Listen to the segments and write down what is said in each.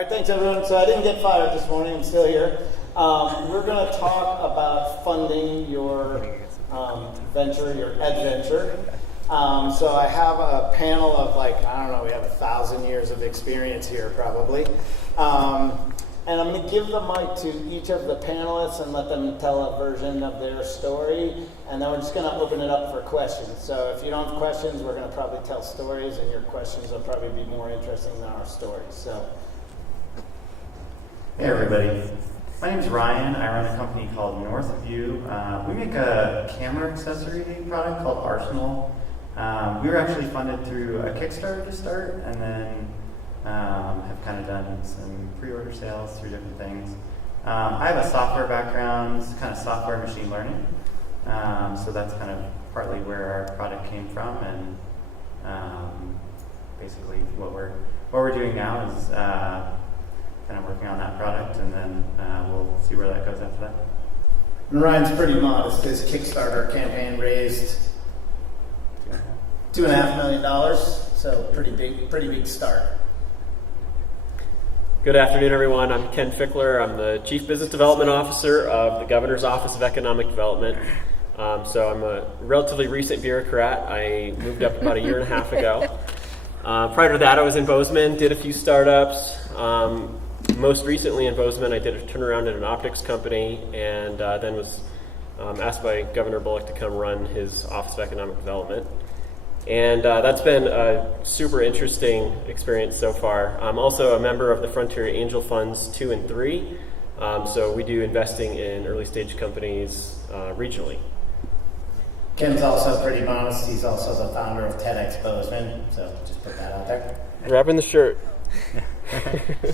right, thanks everyone. So I didn't get fired this morning, I'm still here. We're going to talk about funding your venture, your adventure. So I have a panel of we have 1,000 years of experience here probably. And I'm going to give the mic to each of the panelists and let them tell a version of their story. And then we're just going to open it up for questions. So if you don't have questions, we're going to probably tell stories, and your questions will probably be more interesting than our stories. So, hey everybody, my name is Ryan. I run a company called Northview. We make a camera accessory product called Arsenal. We were actually funded through a Kickstarter to start, and then have kind of done some pre-order sales through different things. I have a software background, kind of software machine learning. So that's kind of partly where our product came from, and basically what we're doing now is kind of working on that product, and then we'll see where that goes after that. And Ryan's pretty modest. His Kickstarter campaign raised $2.5 million, so pretty big start. Good afternoon, everyone. I'm Ken Fickler. I'm the Chief Business Development Officer of the Governor's Office of Economic Development. So I'm a relatively recent bureaucrat. I moved up about a year and a half ago. Prior to that, I was in Bozeman, did a few startups. Most recently in Bozeman, I did a turnaround at an optics company, and then was asked by Governor Bullock to come run his Office of Economic Development. And that's been a super interesting experience so far. I'm also a member of the Frontier Angel Funds 2 and 3. So we do investing in early stage companies regionally. Ken's also pretty modest. He's also the founder of TEDx Bozeman. So just put that out there. Wrapping the shirt.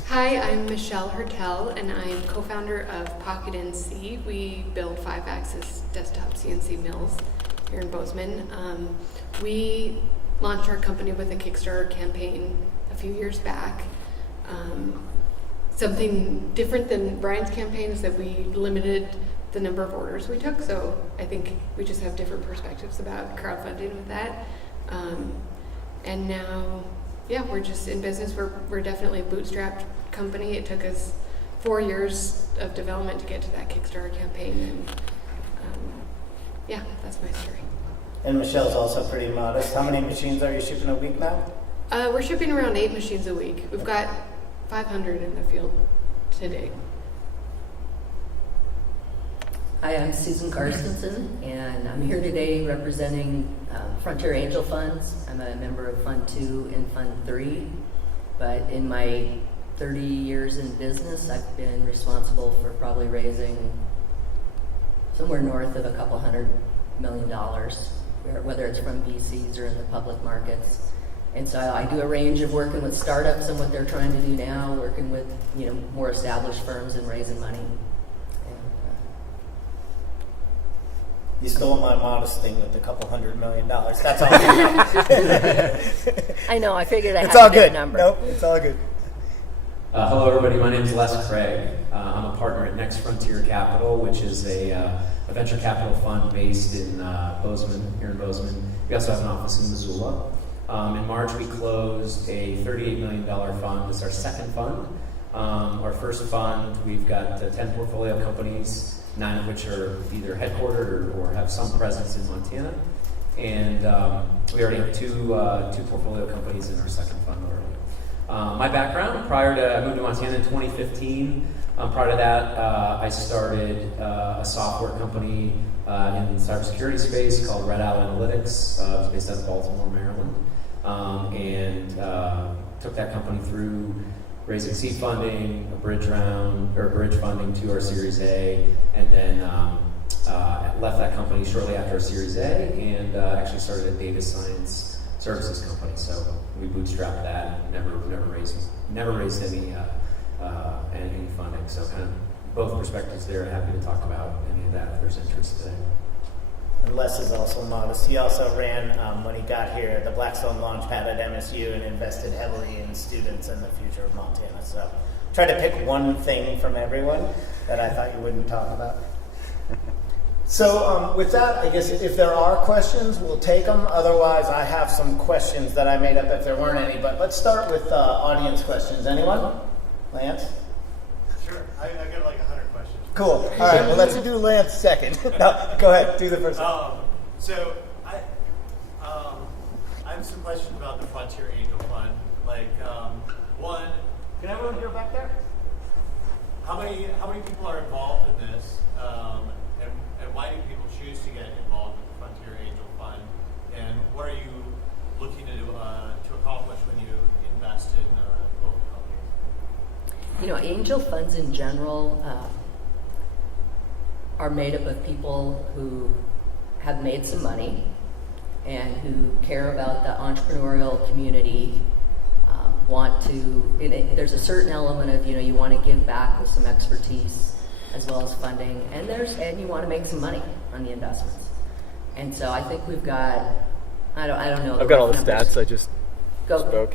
Hi, I'm Michelle Hertel, and I'm co-founder of Pocket NC. We build 5-axis desktop CNC mills here in Bozeman. We launched our company with a Kickstarter campaign a few years back. Something different than Brian's campaign is that we limited the number of orders we took, so I think we just have different perspectives about crowdfunding with that. And now, we're just in business. We're definitely a bootstrapped company. It took us 4 years of development to get to that Kickstarter campaign, and that's my story. And Michelle's also pretty modest. How many machines are you shipping a week now? We're shipping around 8 machines a week. We've got 500 in the field today. Hi, I'm Susan Carstensen, and I'm here today representing Frontier Angel Funds. I'm a member of Fund 2 and Fund 3, but in my 30 years in business, I've been responsible for probably raising somewhere north of a couple $100 million, whether it's from VCs or in the public markets. And so I do a range of working with startups and what they're trying to do now, working with more established firms and raising money. You stole my modest thing with the couple $100 million. That's all good. I know, I figured I had it's all a good good. number. Nope, it's all good. Hello, everybody. My name is Les Craig. I'm a partner at Next Frontier Capital, which is a venture capital fund based in Bozeman, here in Bozeman. We also have an office in Missoula. In March, we closed a $38 million fund. It's our second fund. Our first fund, we've got 10 portfolio companies, 9 of which are either headquartered or have some presence in Montana. And we already have two portfolio companies in our second fund already. My background, I moved to Montana in 2015. Prior to that, I started a software company in the cybersecurity space called Red Owl Analytics. It's based out of Baltimore, Maryland. And took that company through raising seed funding, a bridge funding to our Series A, and then left that company shortly after our Series A, and actually started a data science services company. So we bootstrapped that, never raised any funding. So kind of both perspectives there. Happy to talk about any of that if there's interest today. And Les is also modest. He also ran, when he got here, the Blackstone Launchpad at MSU and invested heavily in students and the future of Montana. So try to pick one thing from everyone that I thought you wouldn't talk about. So with that, I guess if there are questions, we'll take them. Otherwise, I have some questions that I made up if there weren't any. But let's start with audience questions. Anyone? Lance? Sure. I got like 100 questions. Cool. All right. Well, let's do Lance second. No, go ahead. Do the first one. So I have some questions about the Frontier Angel Fund. Like, one, Can everyone hear back there? how many people are involved in this, and why do people choose to get involved with the Frontier Angel Fund? And what are you looking to accomplish when you invest in local companies? You know, angel funds in general are made up of people who have made some money and who care about the entrepreneurial community, there's a certain element of, you want to give back with some expertise as well as funding, and you want to make some money on the investments. And so I think we've got, I don't know. I've got all the numbers. stats. I just Go. spoke.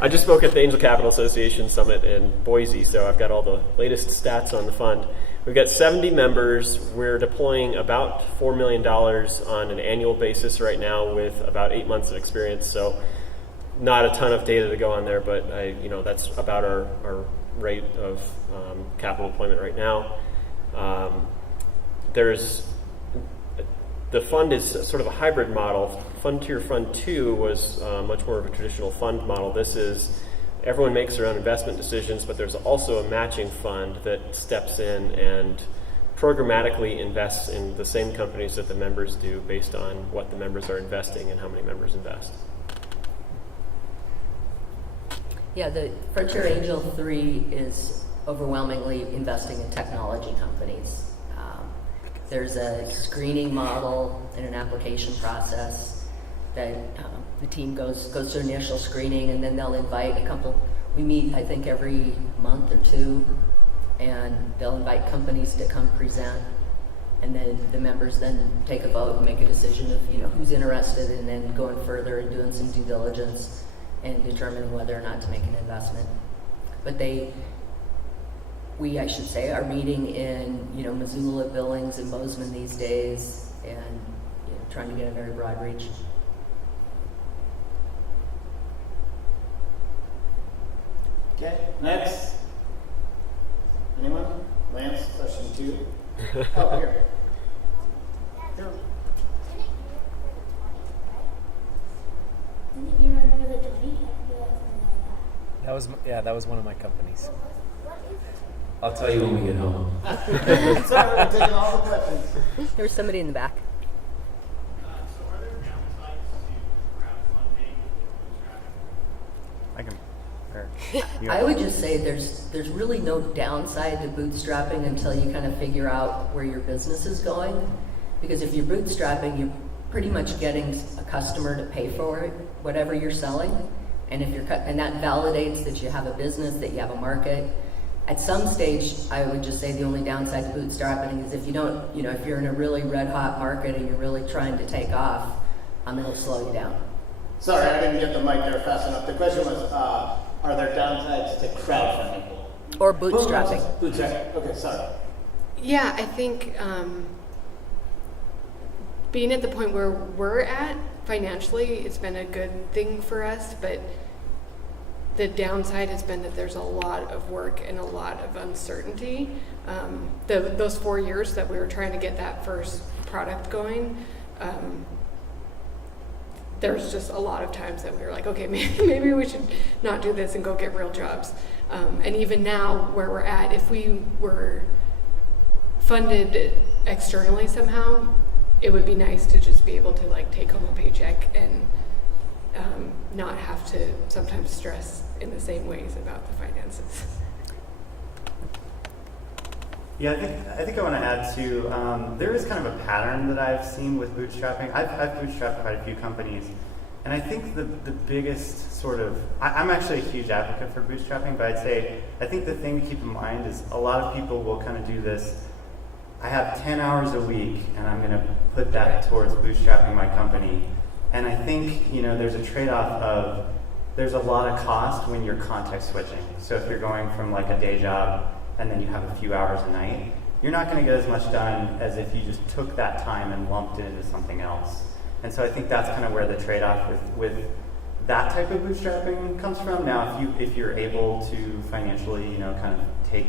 I just spoke at the Angel Capital Association Summit in Boise, so I've got all the latest stats on the fund. We've got 70 members. We're deploying about $4 million on an annual basis right now with about 8 months of experience, so not a ton of data to go on there, but that's about our rate of capital deployment right now. The fund is sort of a hybrid model. Frontier Fund 2 was much more of a traditional fund model. This is, everyone makes their own investment decisions, but there's also a matching fund that steps in and programmatically invests in the same companies that the members do based on what the members are investing and how many members invest. Yeah, the Frontier Angel 3 is overwhelmingly investing in technology companies. There's a screening model and an application process that the team goes to initial screening, and then they'll invite a couple. We meet, I think, every month or two, and they'll invite companies to come present, and then the members then take a vote and make a decision of who's interested, and then going further and doing some due diligence and determining whether or not to make an investment. But we are meeting in Missoula, Billings, and Bozeman these days, and trying to get a very broad reach. Okay. Next. Anyone? Lance, question 2. Oh, here. Didn't you run for the 20? I feel like something like that. That was one of my companies. What is it? I'll tell you when we get home. Sorry, we're taking all the questions. There was somebody in the back. So are there downsides to crowdfunding and bootstrapping? I can. I would just say there's really no downside to bootstrapping until you kind of figure out where your business is going. Because if you're bootstrapping, you're pretty much getting a customer to pay for it, whatever you're selling. And and that validates that you have a business, that you have a market. At some stage, I would just say the only downside to bootstrapping is if you don't, if you're in a really red hot market and you're really trying to take off, it'll slow you down. Sorry, I didn't get the mic there fast enough. The question was, are there downsides to crowdfunding? Or bootstrapping. Bootstrapping. Okay, sorry. Yeah, I think being at the point where we're at financially, it's been a good thing for us, but the downside has been that there's a lot of work and a lot of uncertainty. Those 4 years that we were trying to get that first product going, there's just a lot of times that we were like, okay, maybe we should not do this and go get real jobs. And even now, where we're at, if we were funded externally somehow, it would be nice to just be able to take home a paycheck and not have to sometimes stress in the same ways about the finances. Yeah, I think I want to add too, there is kind of a pattern that I've seen with bootstrapping. I've bootstrapped quite a few companies, and I think the biggest sort of, I'm actually a huge advocate for bootstrapping, but I think the thing to keep in mind is a lot of people will kind of do this, I have 10 hours a week, and I'm going to put that towards bootstrapping my company. And I think, there's a trade-off of, there's a lot of cost when you're context switching. So if you're going from a day job and then you have a few hours a night, you're not going to get as much done as if you just took that time and lumped it into something else. And so I think that's kind of where the trade-off with that type of bootstrapping comes from. Now, if you're able to financially, kind of take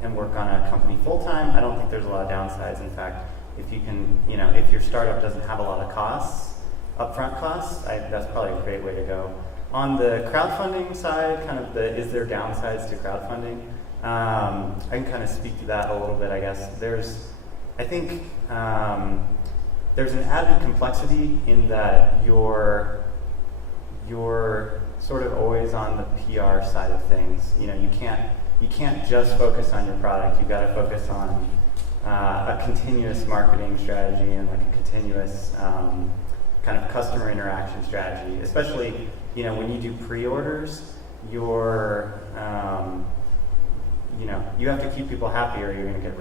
and work on a company full time, I don't think there's a lot of downsides. In fact, if you can, if your startup doesn't have a lot of costs, upfront costs, that's probably a great way to go. On the crowdfunding side, is there downsides to crowdfunding? I can kind of speak to that a little bit, I guess. There's an added complexity in that you're sort of always on the PR side of things. You can't just focus on your product. You've got to focus on a continuous marketing strategy and like a continuous kind of customer interaction strategy. Especially, when you do pre-orders, you have to keep people happy, or you're going to get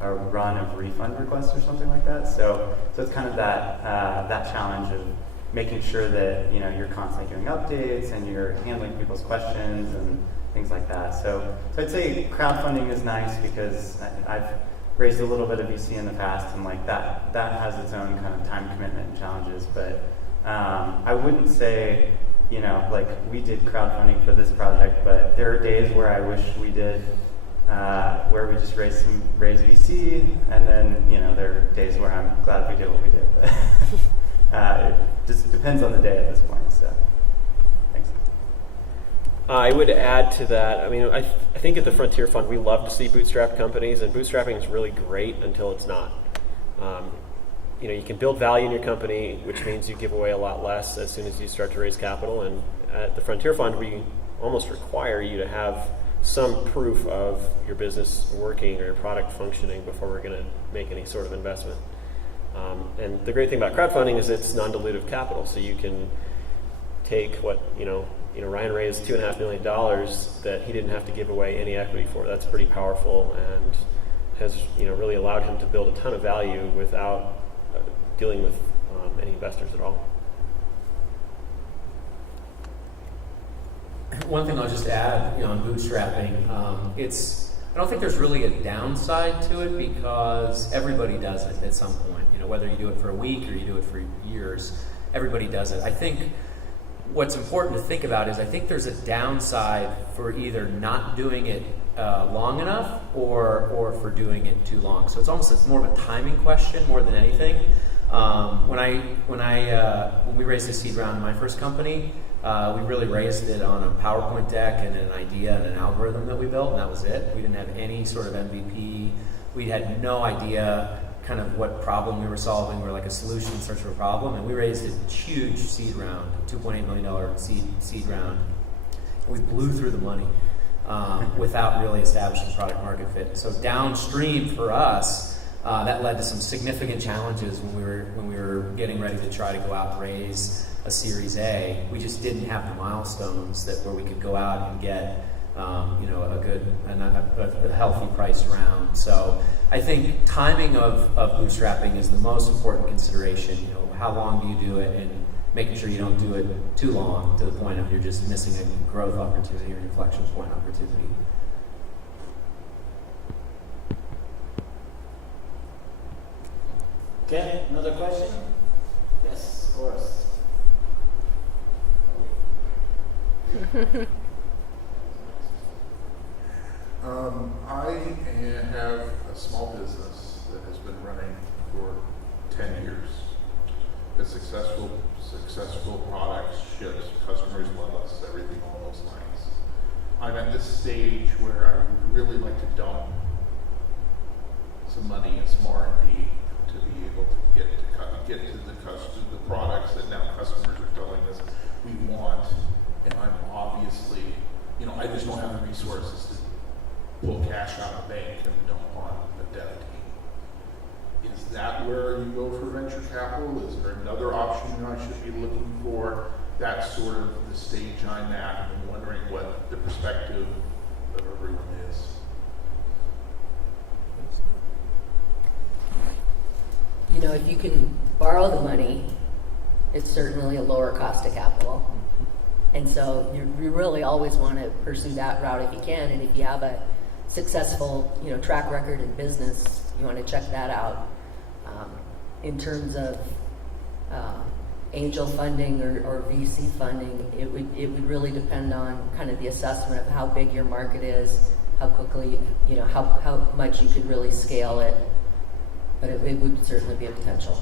a run of refund requests or something like that. So it's kind of that challenge of making sure that you're constantly doing updates and you're handling people's questions and things like that. So I'd say crowdfunding is nice because I've raised a little bit of VC in the past, and like that has its own kind of time commitment and challenges. But I wouldn't say like we did crowdfunding for this project, but there are days where I wish we did where we just raised VC, and then there are days where I'm glad we did what we did. But it just depends on the day at this point. So thanks. I would add to that. I mean, I think at the Frontier Fund we love to see bootstrap companies, and bootstrapping is really great until it's not. You can build value in your company, which means you give away a lot less as soon as you start to raise capital. And at the Frontier Fund, we almost require you to have some proof of your business working or your product functioning before we're going to make any sort of investment. And the great thing about crowdfunding is it's non-dilutive capital, so you can take what Ryan raised $2.5 million that he didn't have to give away any equity for. That's pretty powerful and has really allowed him to build a ton of value without dealing with any investors at all. One thing I'll just add, on bootstrapping, I don't think there's really a downside to it because everybody does it at some point. Whether you do it for a week or you do it for years, everybody does it. I think what's important to think about is I think there's a downside for either not doing it long enough or for doing it too long. So it's almost more of a timing question more than anything. When we raised the seed round in my first company, we really raised it on a PowerPoint deck and an idea and an algorithm that we built, and that was it. We didn't have any sort of MVP. We had no idea kind of what problem we were solving. We were like a solution in search of a problem, and we raised a huge seed round, $2.8 million seed round. And we blew through the money without really establishing product market fit. So downstream for us, that led to some significant challenges when we were getting ready to try to go out and raise a Series A. We just didn't have the milestones where we could go out and get a healthy priced round. So I think timing of bootstrapping is the most important consideration. How long do you do it, and making sure you don't do it too long to the point of you're just missing a growth opportunity or inflection point opportunity. Okay, another question? Yes, of course. I have a small business that has been running for 10 years. A successful product, ships, customers love us, everything along those lines. I'm at this stage where I would really like to dump some money in some R&D to be able to get to the products that now customers are telling us we want. And I'm obviously, I just don't have the resources to pull cash out of the bank and dump on a dev team. Is that where you go for venture capital? Is there another option that I should be looking for? That's sort of the stage I'm at, and I'm wondering what the perspective of everyone is. If you can borrow the money, it's certainly a lower cost of capital. And so you really always want to pursue that route if you can. And if you have a successful, track record in business, you want to check that out. In terms of angel funding or VC funding, it would really depend on kind of the assessment of how big your market is, how quickly, how much you could really scale it. But it would certainly be a potential.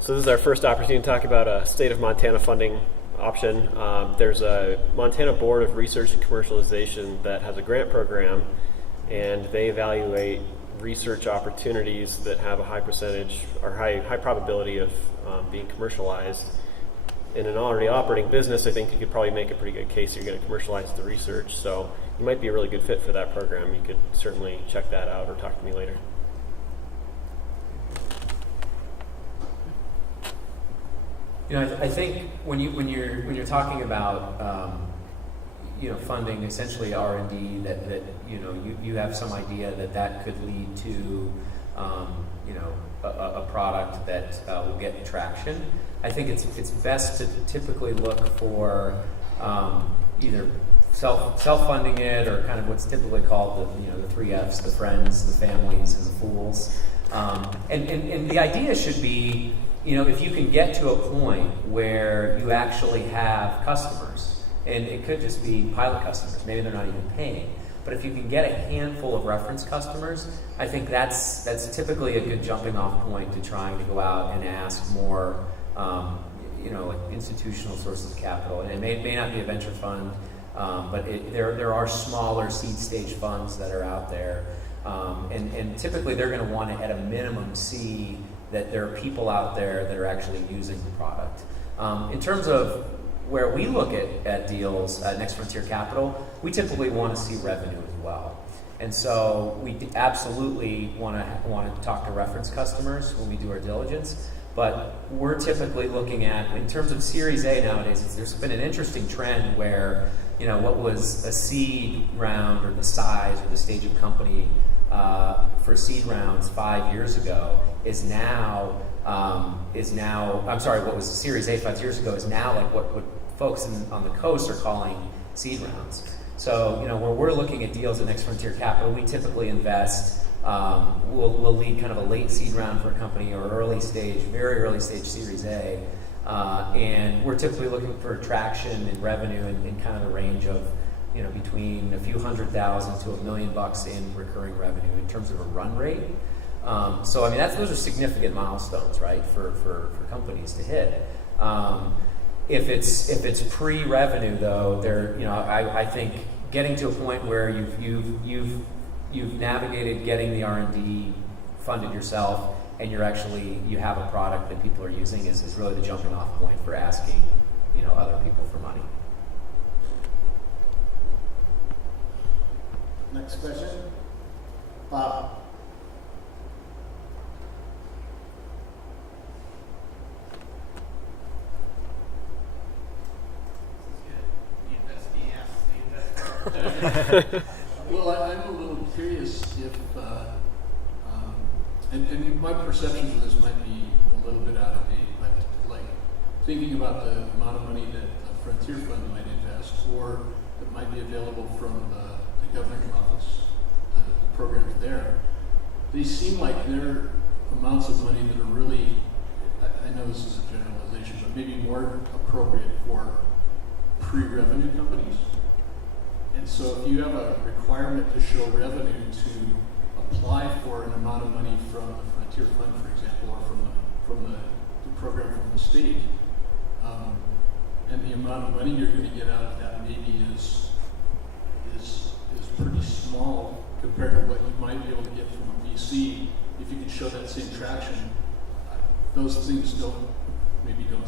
So this is our first opportunity to talk about a state of Montana funding option. There's a Montana Board of Research and Commercialization that has a grant program, and they evaluate research opportunities that have a high percentage or high probability of being commercialized. In an already operating business, I think you could probably make a pretty good case you're going to commercialize the research. So you might be a really good fit for that program. You could certainly check that out or talk to me later. I think when you're talking about funding essentially R&D that you have some idea that could lead to a product that will get traction. I think it's best to typically look for either self-funding it or kind of what's typically called the 3 F's: the friends, the families, and the fools. And the idea should be, if you can get to a point where you actually have customers, and it could just be pilot customers, maybe they're not even paying, but if you can get a handful of reference customers, I think that's typically a good jumping off point to trying to go out and ask more, like institutional sources of capital. And it may not be a venture fund, but there are smaller seed stage funds that are out there, and typically they're going to want to, at a minimum, see that there are people out there that are actually using the product. In terms of where we look at deals at Next Frontier Capital, we typically want to see revenue as well. And so we absolutely want to talk to reference customers when we do our diligence. But we're typically looking at, in terms of Series A nowadays, there's been an interesting trend where, what was a seed round or the size or the stage of company for seed rounds 5 years ago what was Series A 5 years ago is now like what folks on the coast are calling seed rounds. So, where we're looking at deals at Next Frontier Capital, we typically invest, we'll lead kind of a late seed round for a company or very early stage Series A, and we're typically looking for traction and revenue in kind of the range of, between a few $100,000 to $1 million in recurring revenue in terms of a run rate. So I mean, those are significant milestones, right, for companies to hit. If it's pre-revenue though, I think getting to a point where you've navigated getting the R&D funded yourself, and you have a product that people are using is really the jumping off point for asking other people for money. Next question, Bob. Well, I'm a little curious if, and my perception of this might be a little bit out of date, but like thinking about the amount of money that a Frontier Fund might invest or that might be available from the governor's office, the programs there, they seem like they're amounts of money that are really, I know this is a generalization, but maybe more appropriate for pre-revenue companies. And so if you have a requirement to show revenue to apply for an amount of money from the Frontier Fund, for example, or from the program from the state, and the amount of money you're going to get out of that maybe is pretty small compared to what you might be able to get from a VC, if you can show that same traction, those things don't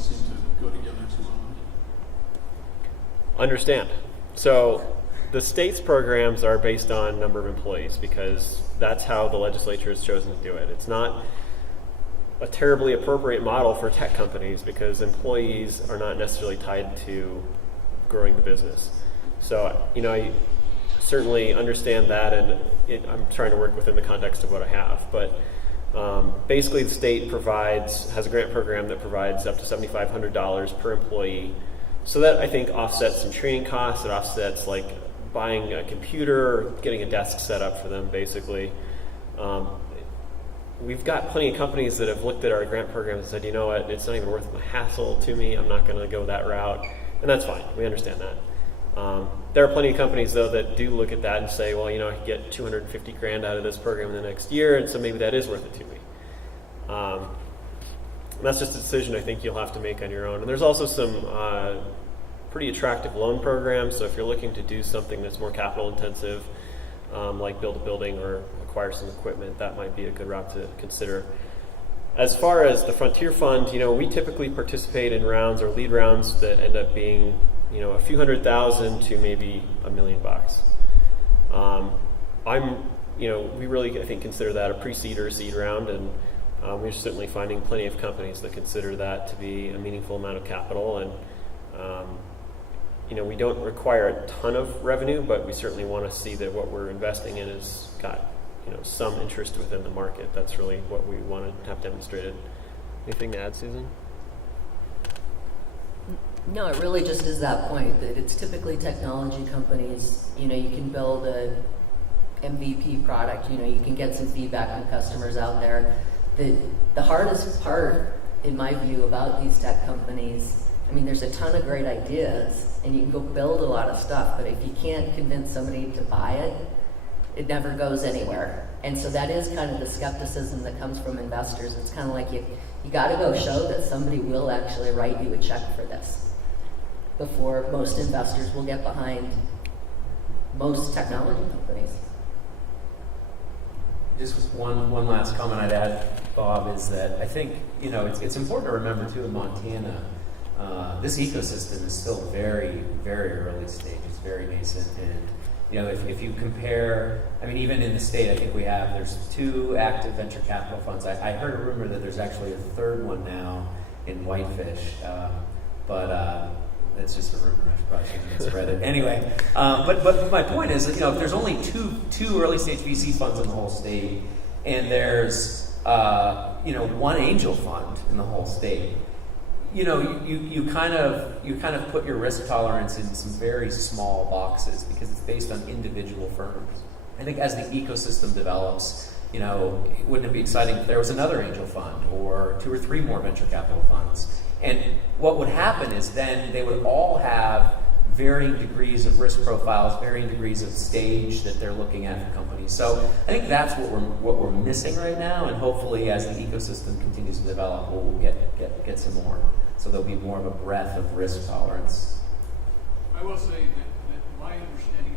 seem to go together too well. Understand. So the state's programs are based on number of employees because that's how the legislature has chosen to do it. It's not a terribly appropriate model for tech companies because employees are not necessarily tied to growing the business. So, I certainly understand that, and I'm trying to work within the context of what I have. But basically, the state has a grant program that provides up to $7,500 per employee. So that, I think, offsets some training costs. It offsets like buying a computer or getting a desk set up for them, basically. we've got plenty of companies that have looked at our grant program and said, you know what, it's not even worth the hassle to me. I'm not going to go that route. And that's fine. We understand that. There are plenty of companies, though, that do look at that and say, well, you know, I could get $250,000 out of this program in the next year, and so maybe that is worth it to me. And that's just a decision I think you'll have to make on your own. And there's also some pretty attractive loan programs. So if you're looking to do something that's more capital intensive, like build a building or acquire some equipment, that might be a good route to consider. As far as the Frontier Fund, you know, we typically participate in rounds or lead rounds that end up being, you know, a few $100,000 to maybe $1 million. You know, we really, I think, consider that a pre-seed or a seed round, and we're certainly finding plenty of companies that consider that to be a meaningful amount of capital. And you know, we don't require a ton of revenue, but we certainly want to see that what we're investing in has got, you know, some interest within the market. That's really what we want to have demonstrated. Anything to add, Susan? No, it really just is that point that it's typically technology companies. You know, you can build a MVP product. You know, you can get some feedback from customers out there. The hardest part, in my view, about these tech companies, I mean, there's a ton of great ideas, and you can go build a lot of stuff, but if you can't convince somebody to buy it, it never goes anywhere. And so that is kind of the skepticism that comes from investors. It's kind of like you got to go show that somebody will actually write you a check for this before most investors will get behind most technology companies. Just one last comment I'd add, Bob, is that I think, you know, it's important to remember too in Montana, this ecosystem is still very, very early stage. It's very nascent, and you know, if you compare, I mean, even in the state, I think there's 2 active venture capital funds. I heard a rumor that there's actually a 3rd one now in Whitefish, but it's just a rumor. I probably shouldn't spread it anyway. But my point is that, you know, if there's only two early stage VC funds in the whole state, and there's you know, 1 angel fund in the whole state, you know, you kind of put your risk tolerance in some very small boxes because it's based on individual firms. I think as the ecosystem develops, you know, wouldn't it be exciting if there was another angel fund or 2 or 3 more venture capital funds? And what would happen is then they would all have varying degrees of risk profiles, varying degrees of stage that they're looking at for companies. So I think that's what we're missing right now, and hopefully as the ecosystem continues to develop, we'll get some more. So there'll be more of a breadth of risk tolerance. I will say that my understanding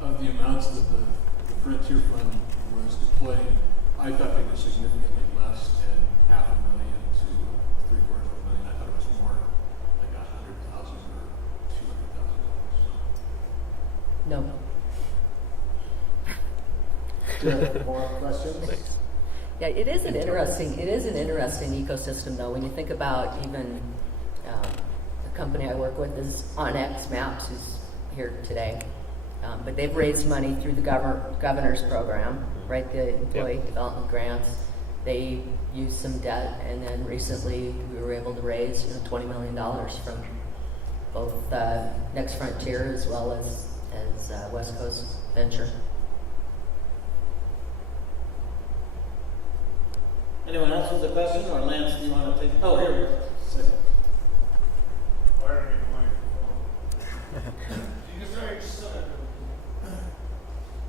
of the amounts that the Frontier Fund was deploying, I thought they were significantly less than $500,000 to $750,000. I thought it was more like $100,000 or $200,000. No. Do you have more questions? Thanks. Yeah, it is an interesting ecosystem, though. When you think about even the company I work with is OnX Maps, who's here today, but they've raised money through the governor's program, right? The employee development grants. They used some debt, and then recently we were able to raise $20 million from both Next Frontier as well as West Coast Venture. Anyone else with a question? Or Lance, do you want to take? Oh, here we go.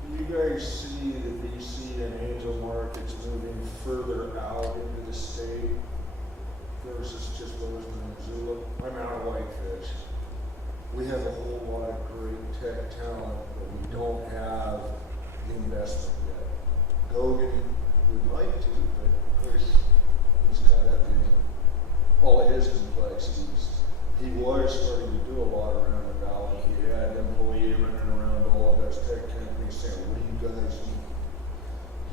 Do you guys see the VC and angel markets moving further out into the state versus just Bozeman and Missoula? I'm out of Whitefish. We have a whole lot of great tech talent, but we don't have the investment yet. Gogan would like to, but of course he's caught up in all of his complexities. He was starting to do a lot around the valley. He had an employee running around all of those tech companies saying, what do you guys need?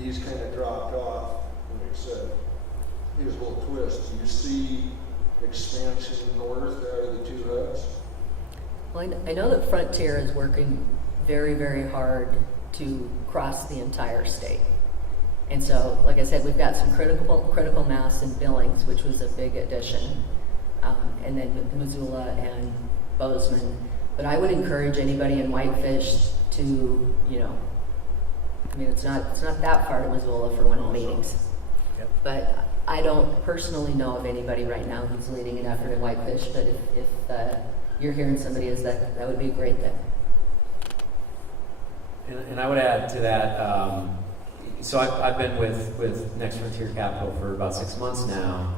He's kind of dropped off when he said his whole twist. Do you see expansion north out of the 2 hubs? Well, I know that Frontier is working very, very hard to cross the entire state. And so, like I said, we've got some critical mass in Billings, which was a big addition, and then with Missoula and Bozeman. But I would encourage anybody in Whitefish to, I mean, it's not that far to Missoula for one of the meetings. Yep. But I don't personally know of anybody right now who's leading an effort in Whitefish, but if you're hearing somebody is that would be a great thing. And I would add to that, so I've been with Next Frontier Capital for about 6 months now.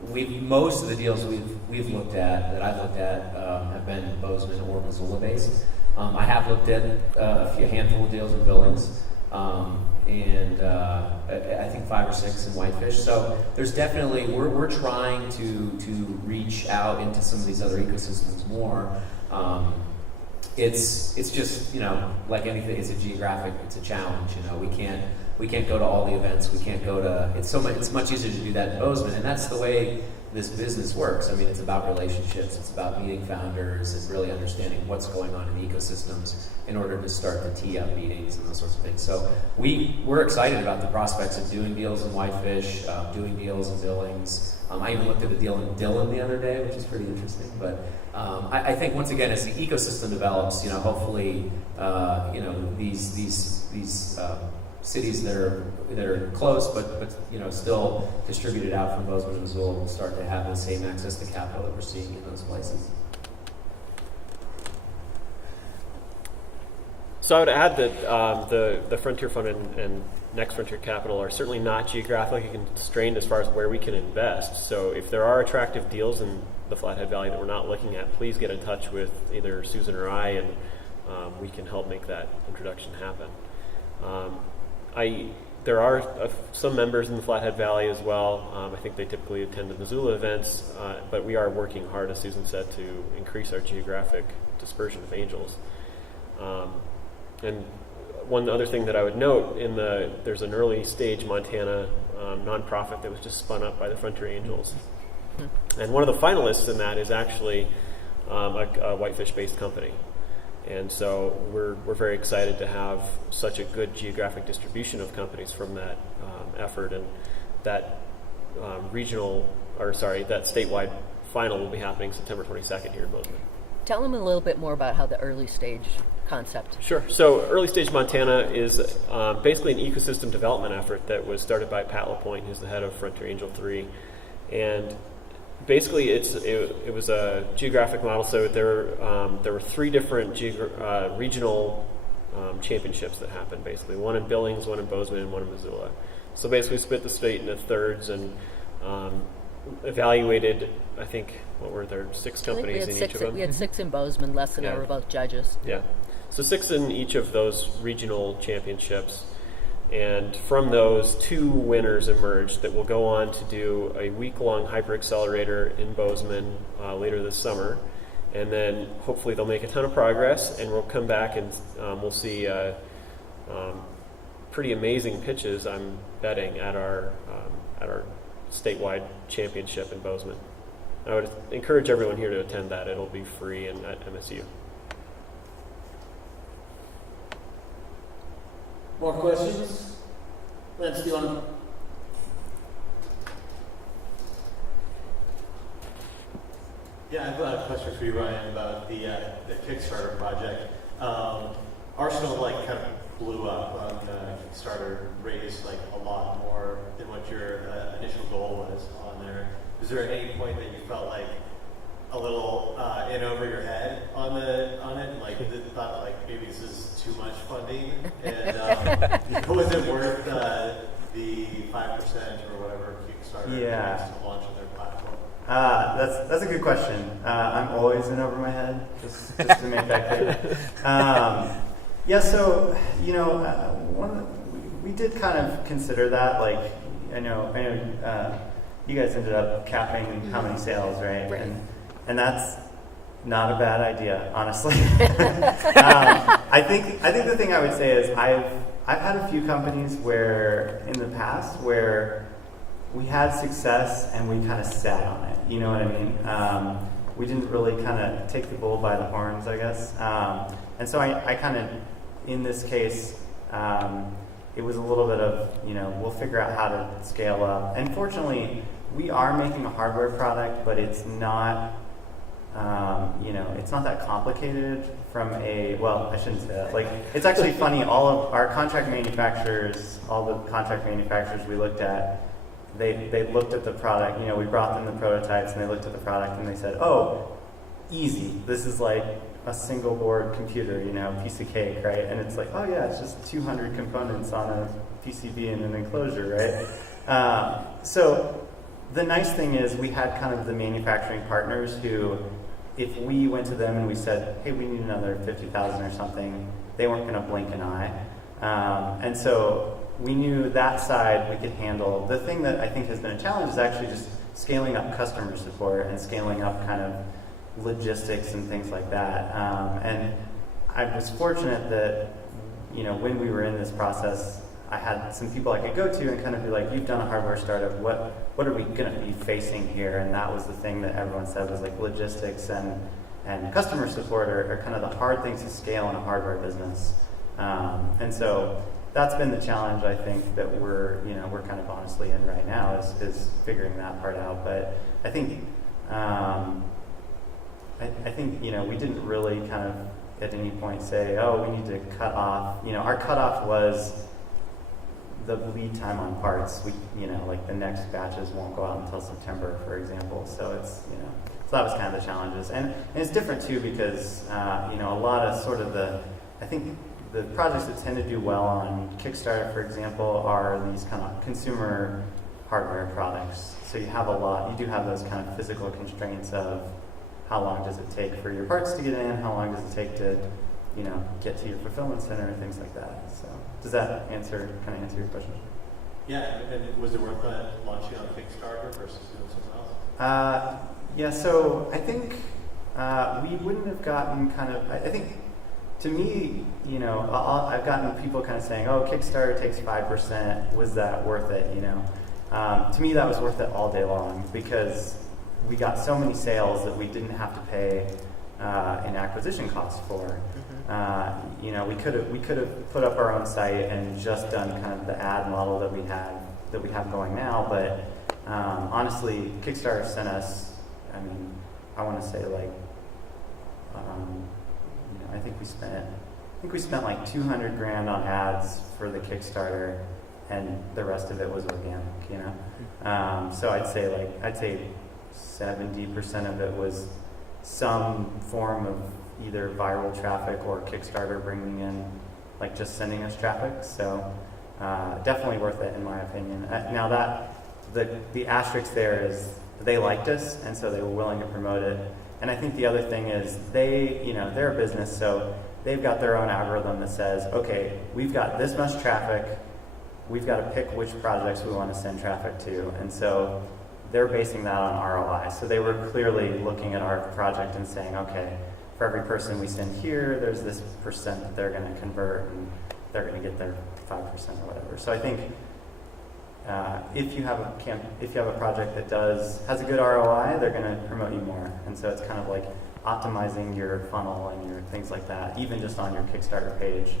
Most of the deals we've looked at, that I've looked at, have been Bozeman or Missoula based. I have looked at a handful of deals in Billings, and I think 5 or 6 in Whitefish. So there's definitely, we're trying to reach out into some of these other ecosystems more. It's just, like anything, it's a challenge. We can't go to all the events. We can't go to, it's much easier to do that in Bozeman, and that's the way this business works. I mean, it's about relationships. It's about meeting founders and really understanding what's going on in ecosystems in order to start to tee up meetings and those sorts of things. So we're excited about the prospects of doing deals in Whitefish, doing deals in Billings. I even looked at a deal in Dillon the other day, which is pretty interesting. But I think once again, as the ecosystem develops, hopefully, these cities that are close, but still distributed out from Bozeman to Missoula will start to have the same access to capital that we're seeing in those places. So I would add that the Frontier Fund and Next Frontier Capital are certainly not geographically constrained as far as where we can invest. So if there are attractive deals in the Flathead Valley that we're not looking at, please get in touch with either Susan or I, and we can help make that introduction happen. There are some members in the Flathead Valley as well. I think they typically attend the Missoula events, but we are working hard, as Susan said, to increase our geographic dispersion of angels. And one other thing that I would note, there's an early stage Montana nonprofit that was just spun up by the Frontier Angels. And one of the finalists in that is actually a Whitefish-based company. And so we're very excited to have such a good geographic distribution of companies from that effort, and that that statewide final will be happening September 22nd here in Bozeman. Tell them a little bit more about how the early stage concept. Sure. So Early Stage Montana is basically an ecosystem development effort that was started by Pat LaPointe, who's the head of Frontier Angel 3. And basically it was a geographic model. So there were 3 different regional championships that happened, basically. One in Billings, one in Bozeman, and one in Missoula. So basically split the state into thirds and evaluated, I think, what were there, 6 companies in each of them? We had 6 in Bozeman. Les and I were both judges. Yeah. So 6 in each of those regional championships. And from those, 2 winners emerged that will go on to do a week-long hyper-accelerator in Bozeman later this summer. And then hopefully they'll make a ton of progress, and we'll come back and we'll see pretty amazing pitches, I'm betting, at our statewide championship in Bozeman. I would encourage everyone here to attend that. It'll be free and at MSU. More questions? Lance, do you want to? Yeah, I have a question for you, Ryan, about the Kickstarter project. Arsenal kind of blew up on Kickstarter, raised a lot more than what your initial goal was on there. Is there any point that you felt a little in over your head on it, thought maybe this is too much funding, and was it worth the 5% or whatever Kickstarter to launch on their platform? That's a good question. I'm always in over my head, just to make that clear. So we did kind of consider that. I know. You guys ended up capping how many sales, right? And that's not a bad idea, honestly. I think the thing I would say is I've had a few companies where in the past where we had success and we kind of sat on it. You know what I mean? We didn't really kind of take the bull by the horns, I guess. And so I kind of, in this case, it was a little bit of, we'll figure out how to scale up. And fortunately, we are making a hardware product, but it's not you know, it's not that complicated from well, I shouldn't say that. Like, it's actually funny, all of our contract manufacturers, all the contract manufacturers we looked at, they looked at the product, you know, we brought them the prototypes and they looked at the product and they said, oh, easy, this is like a single board computer, you know, piece of cake, right? And it's like, oh yeah, it's just 200 components on a PCB in an enclosure, right? So the nice thing is we had kind of the manufacturing partners who, if we went to them and we said, hey, we need another 50,000 or something, they weren't going to blink an eye. And so we knew that side we could handle. The thing that I think has been a challenge is actually just scaling up customer support and scaling up kind of logistics and things like that. And I was fortunate that, you know, when we were in this process, I had some people I could go to and kind of be like, you've done a hardware startup, what are we going to be facing here? And that was the thing that everyone said was like logistics and customer support are kind of the hard things to scale in a hardware business. And so that's been the challenge, I think, that we're kind of honestly in right now is figuring that part out. But I think, I think, you know, we didn't really kind of at any point say, oh, we need to cut off. You know, our cutoff was the lead time on parts. We, you know, like the next batches won't go out until September, for example. So it's, you know, so that was kind of the challenges. And it's different too because, you know, a lot of sort of I think the projects that tend to do well on Kickstarter, for example, are these kind of consumer hardware products. So you do have those kind of physical constraints of how long does it take for your parts to get in, how long does it take to, you know, get to your fulfillment center and things like that. So does that kind of answer your question? Yeah, and was it worth launching on Kickstarter versus doing something else? Yeah, so I think we wouldn't have gotten I think, to me, you know, I've gotten people kind of saying, oh, Kickstarter takes 5%, was that worth it, you know? To me, that was worth it all day long because we got so many sales that we didn't have to pay an acquisition cost for. You know, we could have put up our own site and just done kind of the ad model that we have going now, but honestly, Kickstarter sent us, I mean, I want to say like, you know, I think we spent like 200 grand on ads for the Kickstarter, and the rest of it was organic, you know. So I'd say 70% of it was some form of either viral traffic or Kickstarter bringing in, like just sending us traffic. So definitely worth it in my opinion. Now that the asterisk there is they liked us, and so they were willing to promote it. And I think the other thing is they're a business, so they've got their own algorithm that says, okay, we've got this much traffic, we've got to pick which projects we want to send traffic to. And so they're basing that on ROI. So they were clearly looking at our project and saying, okay, for every person we send here, there's this percent that they're going to convert, and they're going to get their 5% or whatever. So I think if you have a project that has a good ROI, they're going to promote you more. And so it's kind of like optimizing your funnel and your things like that, even just on your Kickstarter page,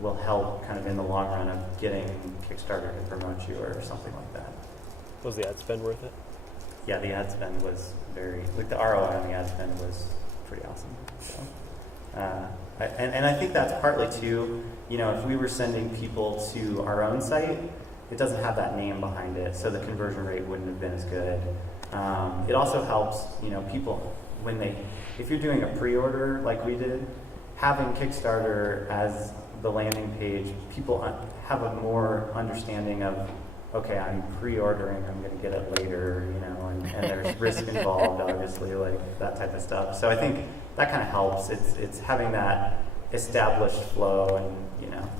will help kind of in the long run of getting Kickstarter to promote you or something like that. Was the ad spend worth it? Yeah, the ad spend was the ROI on the ad spend was pretty awesome. So, and I think that's partly too, you know, if we were sending people to our own site, it doesn't have that name behind it, so the conversion rate wouldn't have been as good. It also helps, you know, people if you're doing a pre-order like we did, having Kickstarter as the landing page, people have a more understanding of, okay, I'm pre-ordering, I'm going to get it later, you know, and there's risk involved, obviously, like that type of stuff. So I think that kind of helps. It's having that established flow, and you know,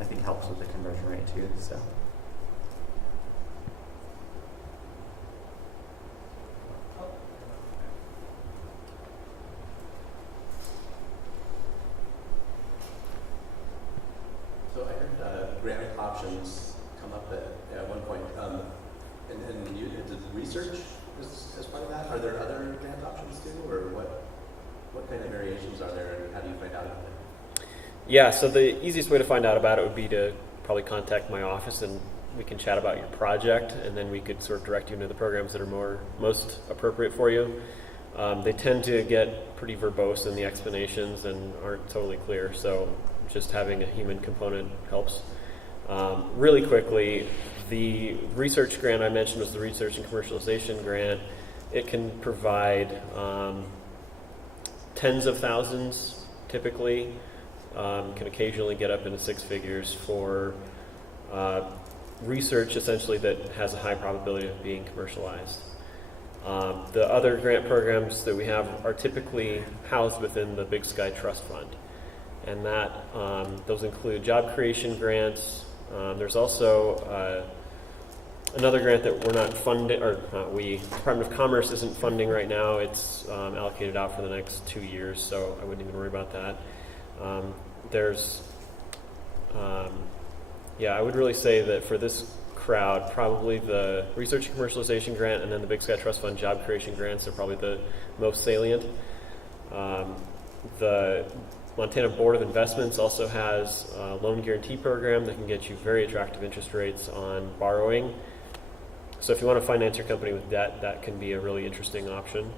I think helps with the conversion rate too. So. So I heard grant options come up at one point, and you did research as part of that. Are there other grant options too, or what kind of variations are there, and how do you find out about it? Yeah, so the easiest way to find out about it would be to probably contact my office, and we can chat about your project, and then we could sort of direct you into the programs that are most appropriate for you. They tend to get pretty verbose in the explanations and aren't totally clear, so just having a human component helps. Really quickly, the research grant I mentioned was the Research and Commercialization Grant. It can provide tens of thousands, typically, can occasionally get up into six figures for research essentially that has a high probability of being commercialized. The other grant programs that we have are typically housed within the Big Sky Trust Fund, and that those include job creation grants. There's also another grant that we're not funding, or not we, Department of Commerce isn't funding right now. It's allocated out for the next 2 years, so I wouldn't even worry about that. I would really say that for this crowd, probably the Research and Commercialization Grant and then the Big Sky Trust Fund job creation grants are probably the most salient. The Montana Board of Investments also has a loan guarantee program that can get you very attractive interest rates on borrowing. So if you want to finance your company with debt, that can be a really interesting option.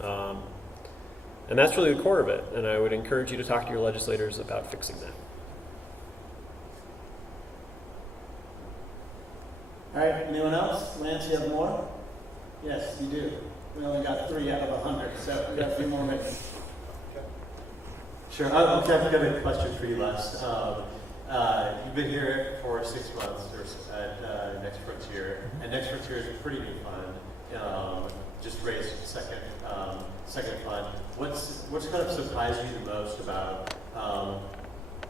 And that's really the core of it, and I would encourage you to talk to your legislators about fixing that. All right, anyone else? Lance, you have more? Yes, you do. We only got 3 out of 100, so we got a few more minutes. Sure. Okay, I've got a question for you, Les. You've been here for 6 months at Next Frontier, and Next Frontier is a pretty new fund. Just raised second fund. What's kind of surprised you the most about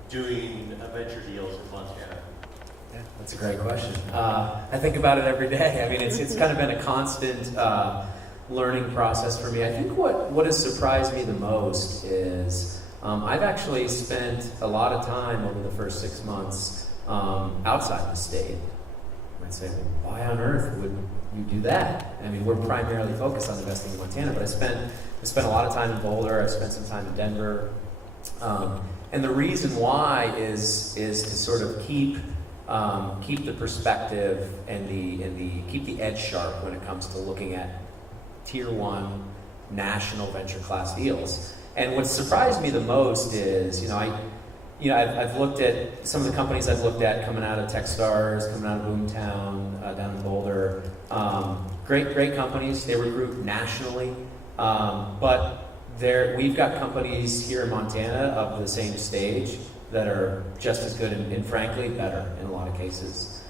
doing venture deals in Montana? Yeah, that's a great question. I think about it every day. I mean, it's kind of been a constant learning process for me. I think what has surprised me the most is I've actually spent a lot of time over the first 6 months outside the state. You might say, well, why on earth would you do that? I mean, we're primarily focused on investing in Montana, but I spent a lot of time in Boulder. I've spent some time in Denver, and the reason why is to sort of keep the perspective and keep the edge sharp when it comes to looking at tier 1 national venture class deals. And what surprised me the most is, I've looked at some of the companies I've looked at coming out of Techstars, coming out of Boomtown, down in Boulder. Great companies. They recruit nationally, but we've got companies here in Montana of the same stage that are just as good and frankly better in a lot of cases.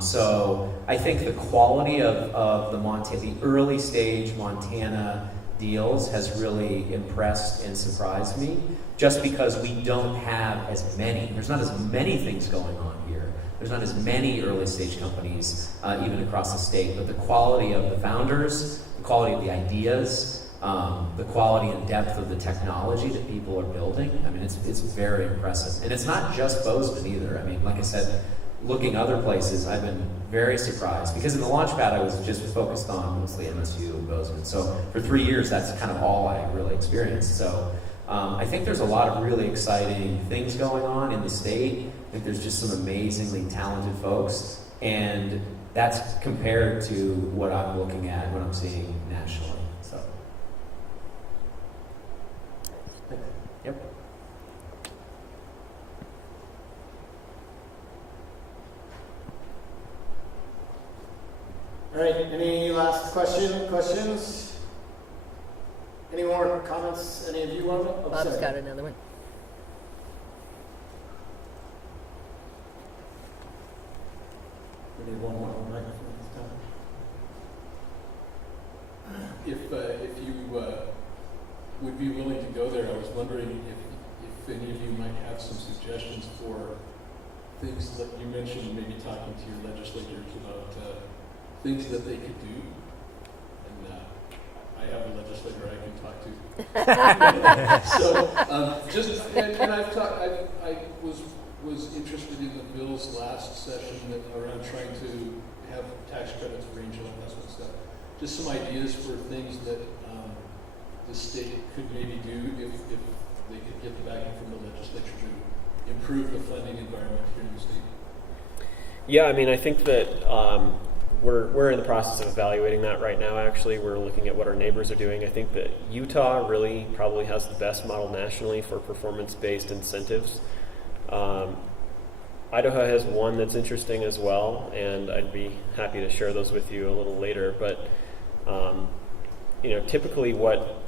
So I think the quality of the early stage Montana deals has really impressed and surprised me, just because we don't have as many. There's not as many things going on here. There's not as many early stage companies even across the state, but the quality of the founders, the quality of the ideas, the quality and depth of the technology that people are building, I mean, it's very impressive. And it's not just Bozeman either. I mean, like I said, looking other places, I've been very surprised, because in the Launchpad I was just focused on mostly MSU and Bozeman. So for 3 years, that's kind of all I really experienced. So I think there's a lot of really exciting things going on in the state. I think there's just some amazingly talented folks, and that's compared to what I'm looking at, what I'm seeing nationally. So, yep. All right, any last questions? Any more comments? Any of you want to? Bob's got another one. We need one more microphone this time. If you would be willing to go there, I was wondering if any of you might have some suggestions for things that you mentioned, maybe talking to your legislators about things that they could do. And I have a legislator I can talk to. So I was interested in the bill's last session around trying to have tax credits for angel investment stuff. Just some ideas for things that the state could maybe do if they could get the backing from the legislature to improve the funding environment here in the state. Yeah, I mean, I think that we're in the process of evaluating that right now. Actually, we're looking at what our neighbors are doing. I think that Utah really probably has the best model nationally for performance-based incentives. Idaho has one that's interesting as well, and I'd be happy to share those with you a little later. But typically what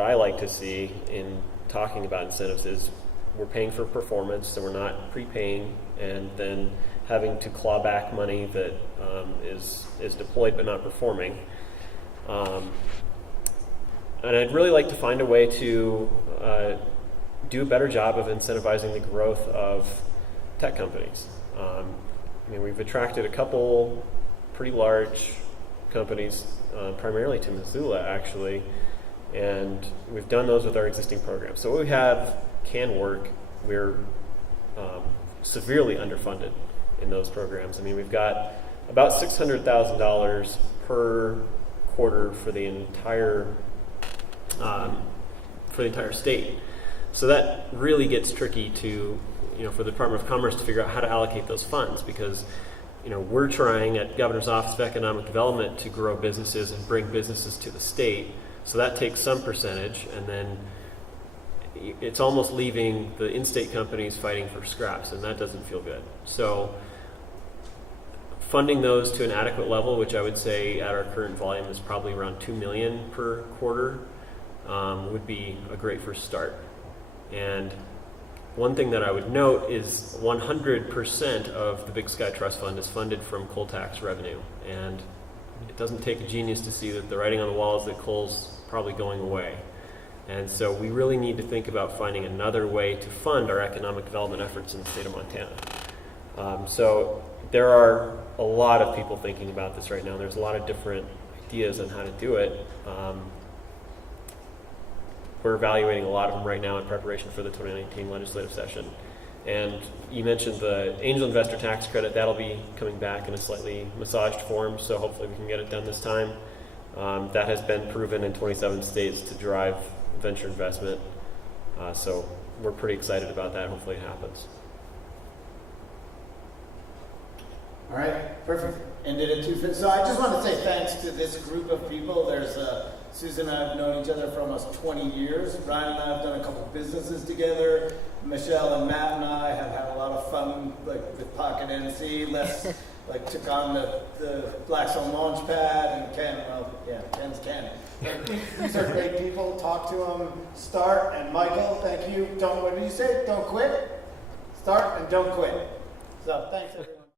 I like to see in talking about incentives is we're paying for performance, so we're not prepaying and then having to claw back money that is deployed but not performing. And I'd really like to find a way to do a better job of incentivizing the growth of tech companies. We've attracted a couple pretty large companies, primarily to Missoula actually, and we've done those with our existing programs. So what we have can work. We're severely underfunded in those programs. We've got about $600,000 per quarter for the entire state. So that really gets tricky to, for the Department of Commerce to figure out how to allocate those funds, because we're trying at Governor's Office of Economic Development to grow businesses and bring businesses to the state. So that takes some percentage, and then it's almost leaving the in-state companies fighting for scraps, and that doesn't feel good. So funding those to an adequate level, which I would say at our current volume is probably around $2 million per quarter, would be a great first start. And one thing that I would note is 100% of the Big Sky Trust Fund is funded from coal tax revenue, and it doesn't take a genius to see that the writing on the wall is that coal's probably going away. And so we really need to think about finding another way to fund our economic development efforts in the state of Montana. So there are a lot of people thinking about this right now. There's a lot of different ideas on how to do it. We're evaluating a lot of them right now in preparation for the 2019 legislative session. And you mentioned the angel investor tax credit. That'll be coming back in a slightly massaged form, so hopefully we can get it done this time. That has been proven in 27 states to drive venture investment. So we're pretty excited about that. Hopefully it happens. All right, perfect. Ended at 2:50. So I just want to say thanks to this group of people. There's Susan and I have known each other for almost 20 years. Ryan and I have done a couple businesses together. Michelle and Matt and I have had a lot of fun, with Pocket NC. Les took on the Blackstone Launchpad, and Ken. Well, yeah, Ken's Ken. These are great people. Talk to them. Start. And Michael, thank you. What did you say? Don't quit. Start and don't quit. So thanks.